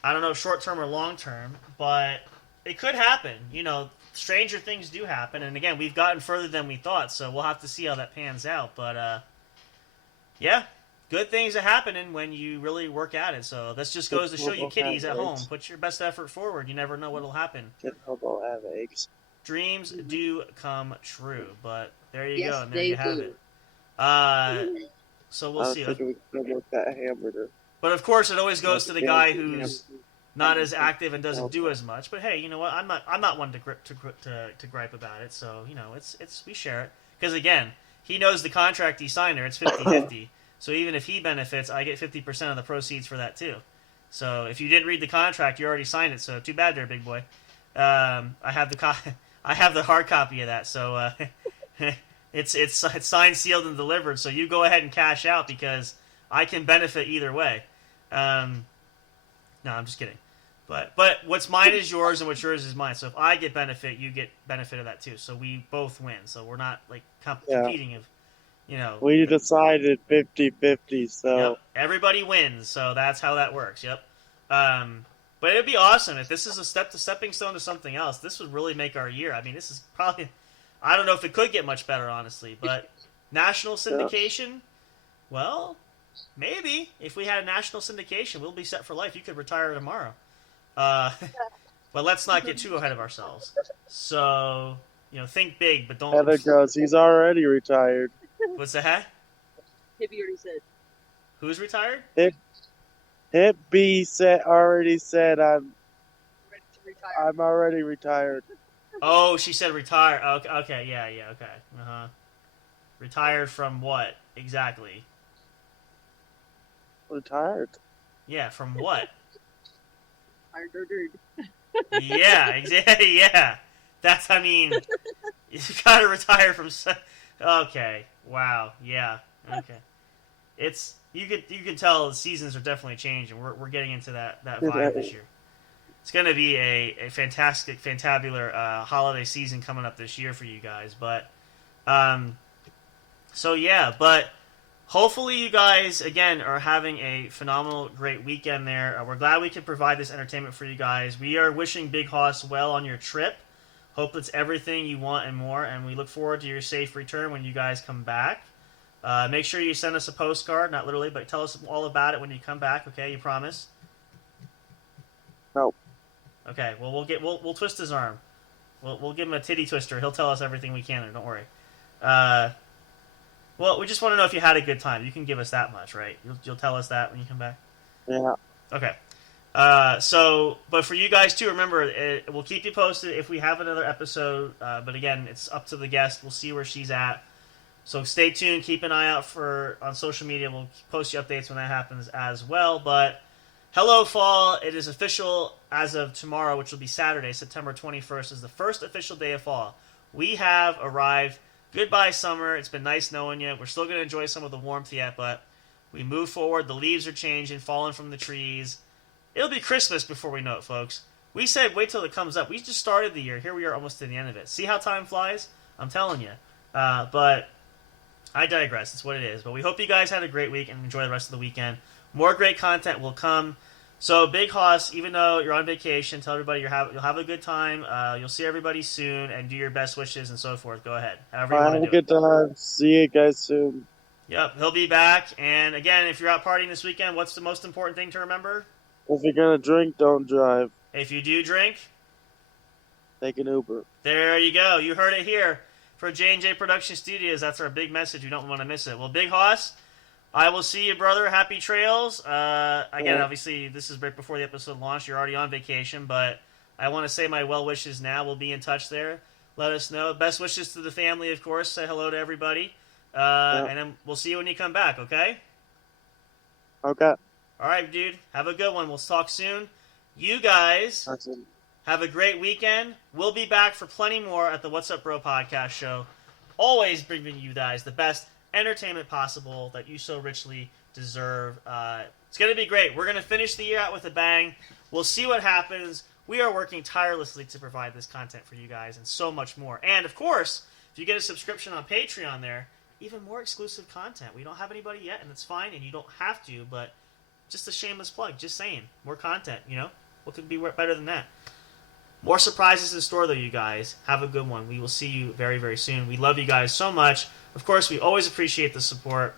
I don't know short term or long term, but it could happen. You know, stranger things do happen. And again, we've gotten further than we thought, so we'll have to see how that pans out. But yeah. Good things are happening when you really work at it. So this just goes to show you kiddies at home. Put your best effort forward. You never know what will happen. Hobo have eggs. Dreams do come true. But there you Yes, go. And there you have it. So we'll see. We can promote that hamburger. But of course, it always goes to the guy who's not as active and doesn't do as much. But hey, you know what? I'm not one to gripe about it. So you know, we share it because again, he knows the contract he signed there. It's 50-50. So even if he benefits, I get 50% of the proceeds for that too. So if you didn't read the contract, you already signed it. So too bad there, big boy. I have the hard copy of that. So it's signed, sealed, and delivered. So you go ahead and cash out because I can benefit either way. No, I'm just kidding. But what's mine is yours, and what's yours is mine. So if I get benefit, you get benefit of that too. So we both win. So we're not like competing. You know, we decided 50-50, so yep, everybody wins. So that's how that works. Yep. But it'd be awesome if this is a stepping stone to something else. This would really make our year. I mean, this is probably, I don't know if it could get much better, honestly. But national syndication, well, maybe if we had a national syndication, we'll be set for life. You could retire tomorrow. But let's not get too ahead of ourselves. So you know, think big, but don't. Heather goes, he's already retired. What's that? Hippie already said. Who's retired? Hip B already said Ready to retire. I'm already retired. Oh, she said retire. Okay, yeah, okay. Retired from what exactly? Retired. Yeah, from what? Retired. Yeah, exactly. Yeah, that's. I mean, you gotta retire from. Okay. Wow. Yeah. Okay. It's you can tell the seasons are definitely changing. We're getting into that vibe this year. It's going to be a fantabular holiday season coming up this year for you guys. But so yeah. But hopefully you guys again are having a phenomenal, great weekend there. We're glad we could provide this entertainment for you guys. We are wishing Bighoss well on your trip. Hope it's everything you want and more, and we look forward to your safe return when you guys come back. Make sure you send us a postcard, not literally, but tell us all about it when you come back. Okay, you promise? No. Okay. Well, we'll twist his arm. We'll give him a titty twister. He'll tell us everything we can. Don't worry. Well, we just want to know if you had a good time. You can give us that much, right? You'll tell us that when you come back. Yeah. Okay. But for you guys too, remember, we'll keep you posted if we have another episode. But again, it's up to the guest. We'll see where she's at. So stay tuned. Keep an eye out on social media. We'll post you updates when that happens as well. But hello, fall. It is official as of tomorrow, which will be Saturday, September 21st, is the first official day of fall. We have arrived. Goodbye, summer. It's been nice knowing you. We're still going to enjoy some of the warmth yet, but We move forward. The leaves are changing, falling from the trees. It'll be Christmas before we know it, folks. We said wait till it comes up. We just started the year. Here we are almost to the end of it. See how time flies? I'm telling you. But I digress. It's what it is. But we hope you guys had a great week and enjoy the rest of the weekend. More great content will come. So, Bighoss, even though you're on vacation, tell everybody you'll have a good time. You'll see everybody soon and do your best wishes and so forth. Go ahead. However you want to do it. Have a good time. See you guys soon. Yep, he'll be back. And again, if you're out partying this weekend, what's the most important thing to remember? If you're going to drink, don't drive. If you do drink, take an Uber. There you go. You heard it here. For J&J Production Studios, that's our big message. You don't want to miss it. Well, Bighoss, I will see you, brother. Happy trails. Again, obviously, this is right before the episode launched. You're already on vacation, but I want to say my well wishes now. We'll be in touch there. Let us know. Best wishes to the family, of course. Say hello to everybody. And then we'll see you when you come back, okay? Okay. All right, dude. Have a good one. We'll talk soon. You guys have a great weekend. We'll be back for plenty more at the What's Up Bro podcast show. Always bringing you guys the best entertainment possible that you so richly deserve. It's going to be great. We're going to finish the year out with a bang. We'll see what happens. We are working tirelessly to provide this content for you guys and so much more. And, of course, if you get a subscription on Patreon there, even more exclusive content. We don't have anybody yet, and it's fine, and you don't have to, but just a shameless plug. Just saying. More content, you know? What could be better than that? More surprises in store, though, you guys. Have a good one. We will see you very, very soon. We love you guys so much. Of course, we always appreciate the support.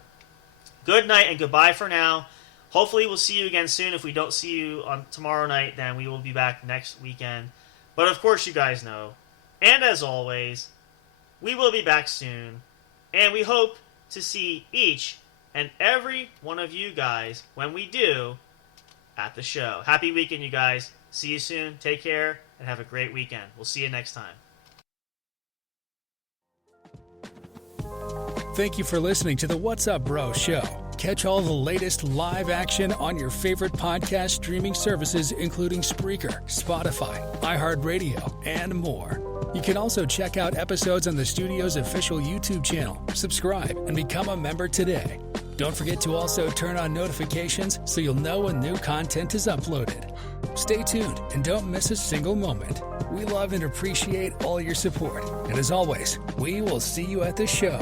Good night and goodbye for now. Hopefully, we'll see you again soon. If we don't see you on tomorrow night, then we will be back next weekend. But, of course, you guys know. And as always, we will be back soon. And we hope to see each and every one of you guys when we do at the show. Happy weekend, you guys. See you soon. Take care and have a great weekend. We'll see you next time. Thank you for listening to the What's Up Bro show. Catch all the latest live action on your favorite podcast streaming services, including Spreaker, Spotify, iHeartRadio, and more. You can also check out episodes on the studio's official YouTube channel. Subscribe and become a member today. Don't forget to also turn on notifications so you'll know when new content is uploaded. Stay tuned and don't miss a single moment. We love and appreciate all your support. And as always, we will see you at the show.